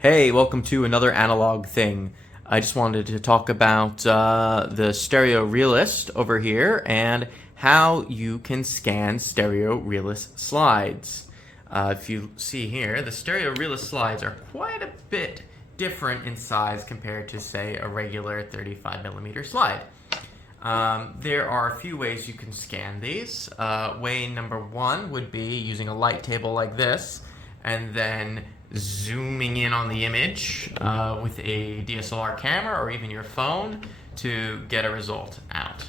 Hey, welcome to another analog thing. I just wanted to talk about the Stereo Realist over here and how you can scan Stereo Realist Slides. If you see here, the Stereo Realist Slides are quite a bit different in size compared to, say, a regular 35mm slide. There are a few ways you can scan these. Way number one would be using a light table like this and then zooming in on the image with a DSLR camera or even your phone to get a result out.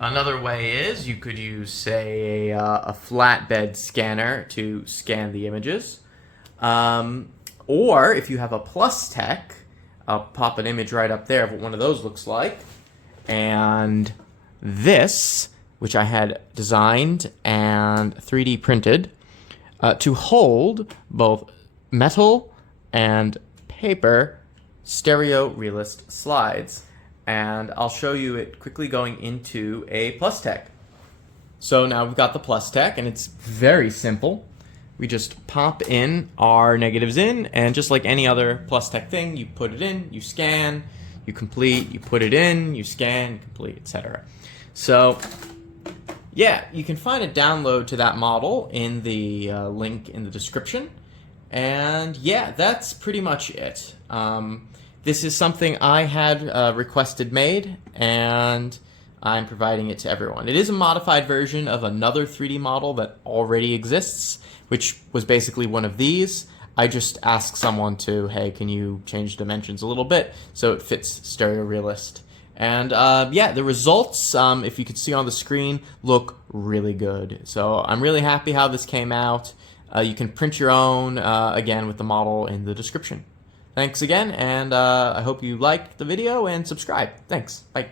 Another way is you could use, say, a flatbed scanner to scan the images. Or if you have a Plustek, I'll pop an image right up there of what one of those looks like. And this, which I had designed and 3D printed to hold both metal and paper Stereo Realist Slides. And I'll show you it quickly going into a Plustek. So now we've got the Plustek, and it's very simple. We just pop in our negatives in, and just like any other Plustek thing, you put it in, you scan, you complete, you put it in, you scan, you complete, etc. So yeah, you can find a download to that model in the link in the description. And yeah, that's pretty much it. This is something I had requested made, and I'm providing it to everyone. It is a modified version of another 3D model that already exists, which was basically one of these. I just asked someone to, hey, can you change dimensions a little bit so it fits Stereo Realist? And yeah, the results, if you could see on the screen, look really good. So I'm really happy how this came out. You can print your own, again, with the model in the description. Thanks again, and I hope you liked the video and subscribe. Thanks. Bye.